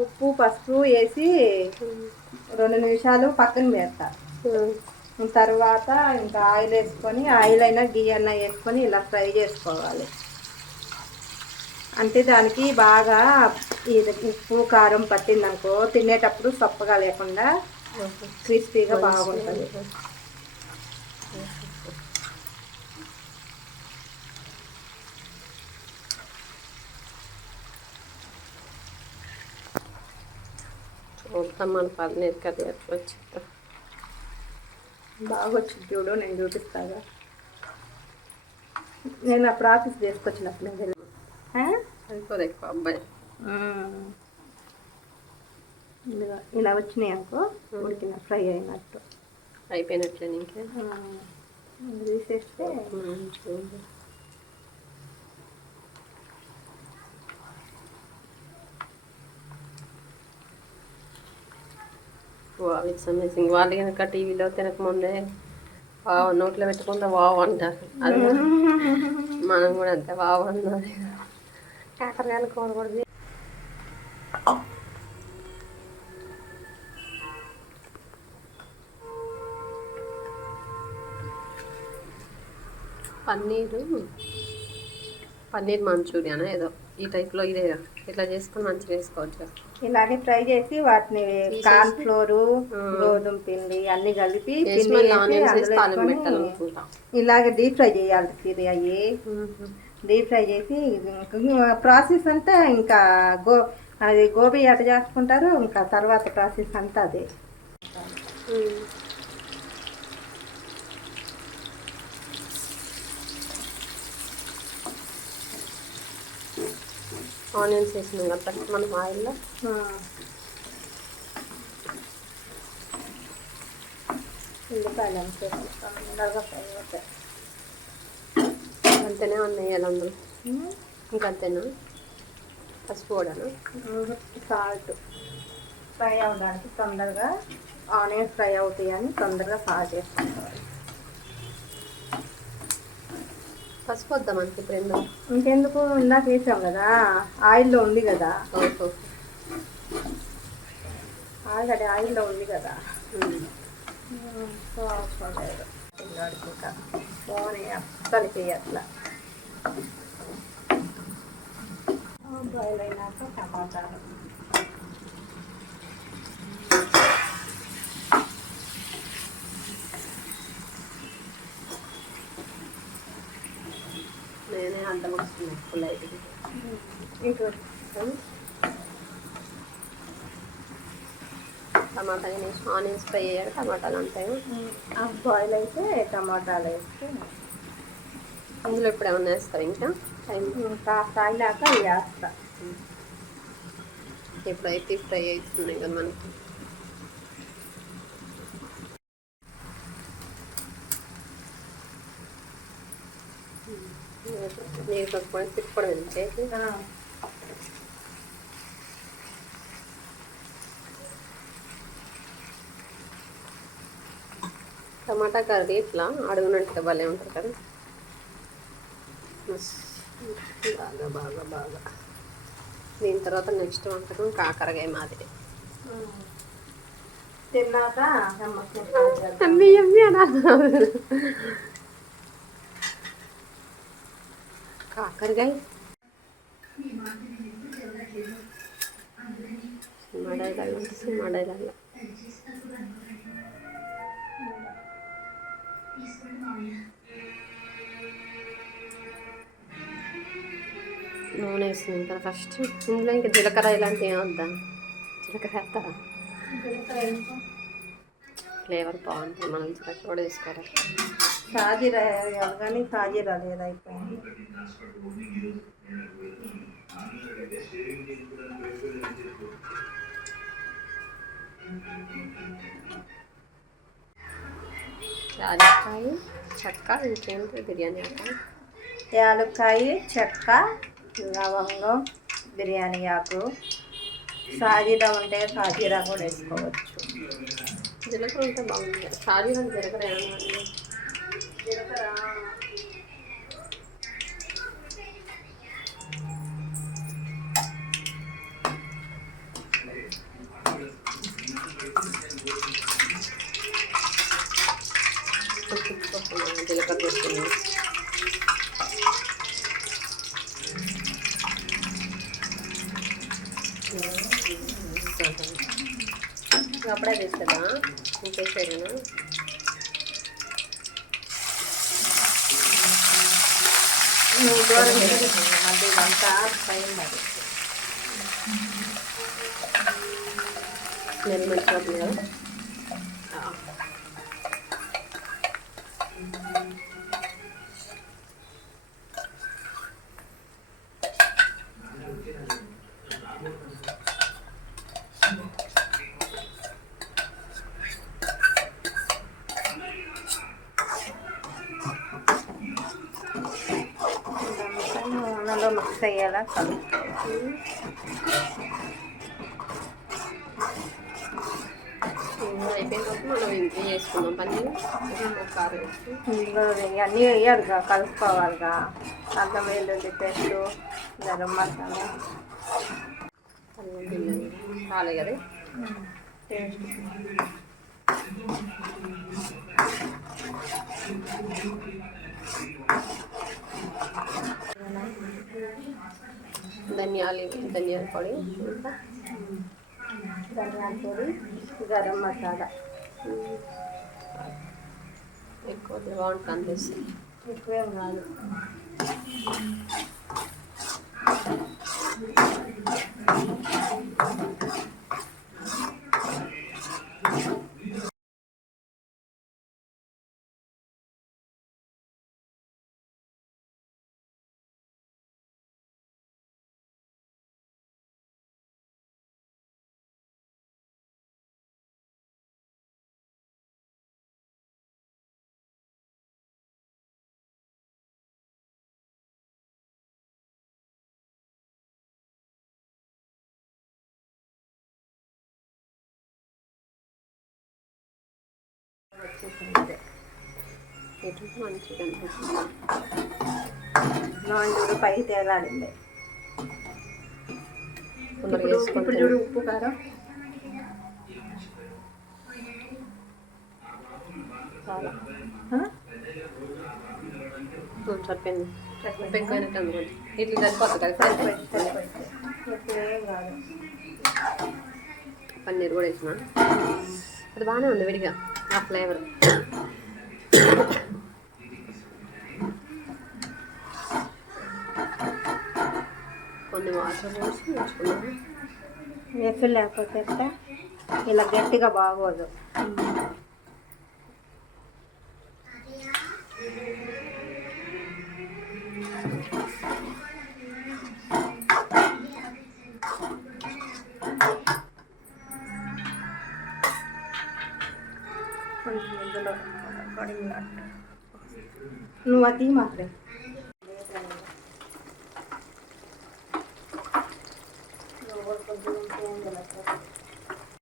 ఉప్పు పసుపు వేసి 2 నిమిషాలు పక్కన పెడతా. తర్వాత ఇంకా ఆయిల్ వేసుకొని, ఆయిల్ అయినా గీ అయినా వేసుకొని ఇలా ఫ్రై చేసుకోవాలి. అంటే దానికి బాగా ఇది ఉప్పు కారం పట్టిందనుకో తినేటప్పుడు సప్పగా లేకుండా క్రిస్పీగా బాగుంటుంది. చూద్దాం మన పన్నీర్ కర్రీ ఎట్లా వచ్చిందో. బాగా వచ్చింది చూడు, నేను చూపిస్తాగా. నేను అప్పుడు ఆఫీస్ చేసుకొచ్చినప్పుడు అయిపోదు ఎక్కువ అబ్బాయి. ఇలా వచ్చినాయి అనుకో ఉడికిన ఫ్రై అయినట్టు అయిపోయినట్లే. ఇంకే తీసేస్తే వావ్, ఇట్స్ అమేజింగ్. వాళ్ళు కనుక టీవీలో తినకముందే వావ్ నోట్లో పెట్టుకుంటే వావ్ అంటారు. అది మనం కూడా అంతే వావ్ అన్నది. కాకరకాయలు కూరకూడదు. పన్నీర్ మంచూరియన్ ఏదో ఈ టైప్లో ఇదే ఇట్లా చేసుకొని మంచిగా వేసుకోవచ్చు. ఇలాగే ఫ్రై చేసి వాటిని కార్న్ ఫ్లోరు గోధుమ పిండి అన్ని కలిపి ఇలాగే డీప్ ఫ్రై చేయాలి. ఇది అవి డీప్ ఫ్రై చేసి ప్రాసెస్ అంతా ఇంకా అది గోబీ ఎట చేసుకుంటారు. ఇంకా తర్వాత ప్రాసెస్ అంతా అదే. ఆనియన్స్ వేసినాం కదా ఫస్ట్ మనం ఆయిల్లో. ఉల్లిపాయలు అంతే తొందరగా ఫ్రై అవుతాయి. అంతేనే వేయాలి అందులో. ఇంకంతేనా? పసుపు కూడాను, సాల్ట్ ఫ్రై అవ్వడానికి తొందరగా ఆనియన్స్ ఫ్రై అవుతాయి అని తొందరగా సాల్ట్ వేసుకోవాలి. పసుపు వద్దాం మనకి ఇప్పుడు ఇంకెందుకు, ఇందాక వేసాం కదా ఆయిల్లో ఉంది కదా. ఆల్రెడీ ఆయిల్లో ఉంది కదా. సో అవసరం లేదు. పిల్లాడికి ఇంకా బాగున్నాయి అస్సలు చేయట్లా. బాయిల్ అయినాక టమాటాలు నేనే అర్థం వస్తుంది ఫుల్ అయితే ఇంకో టమాటా వేసి ఆనియన్స్ ఫ్రై అయ్యాక టమాటాలు ఉంటాయి. బాయిల్ అయితే టమాటాలు వేస్తే అందులో ఇప్పుడు ఏమన్నా వేస్తావు ఇంకా కాస్త అయినాక వేస్తా. ఎప్పుడైతే ఫ్రై అవుతున్నాయి కదా మనకి. నీరు కలుపుకొని తిప్పడం ఏంటి? టమాటా కర్రీ ఇట్లా అడుగునట్టుగా భలే ఉంటుంది కదా. బాగా బాగా బాగా దీని తర్వాత నెక్స్ట్ వంటకం కాకరకాయ మాదిరి. తిన్నాక కాకరకాయ సినిమా డైలాగ్ నూనె వేసింది కదా ఫస్ట్. ఇందులో ఇంకా జీలకర్ర ఇలాంటివి ఏమొద్దా? జీలకర్ర వేస్తారా? ఫ్లేవర్ బాగుంటుంది. మనం జీలకర్ర కూడా వేసుకోవాలి. సాజీరా కానీ సాజీరా లేదా అయిపోయింది. యాలక్కాయ చెక్క ఇంకేంటి బిర్యానీ ఆకు. యాలక్కాయ చెక్క లవంగం బిర్యానీ ఆకు సాజీరా ఉంటే సాజీరా కూడా వేసుకోవచ్చు. జీలకర్ర ఉంటే బాగుంటుంది. సాజీరా జీలకర్ర ఏమన్నా జీలకర్ర వేసుకున్నాను, జీలకర్ర వేసుకున్నాను. అప్పుడే వేస్తుందా ఇంకేసాను. నువ్వు దూరం మళ్ళీ ఇదంతా టైం అది స్మెల్ మంచిగా ఉంది కదా. నూనెలో మిక్స్ అయ్యేలా అయిపోయినప్పుడు మనం ఇంట్లో చేసుకున్నాం పన్నీరు కారం ఇందులో అన్నీ వేయాలిగా, కలుపుకోవాలిగా. అల్లం వెల్లుల్లి పేస్ట్, గరం మసాలా, చాలే కదా టేస్ట్. ధనియాల పొడి, ధనియాల పొడి, గరం మసాలా ఎక్కువ బాగుంటుంది అనిపిస్తుంది. ఎక్కువేం కాదు. వచ్చేసింది ఎటు మంచిగా అనిపిస్తుంది. నూనె పైకి తేలాడింది. ఇప్పుడు చూడు ఉప్పు కారం చాలా సరిపోయింది. ఉప్పు ఎక్కువైనట్టు అనుకోండి. ఇట్లా సరిపోతుంది కదా. ఎక్కువేం కాదు. పన్నీర్ కూడా వేసిన అది బాగానే ఉంది విడిగా ఆ ఫ్లేవర్. కొన్ని వాటర్ పోసి వేసుకున్నాను. ఎఫ్ఎల్ లేకపోతే ఎట్లా ఇలా గట్టిగా బాగోదు. కొంచెం ఇందులో కడిగినట్టు నువ్వు అది మాత్రమే కొంచెం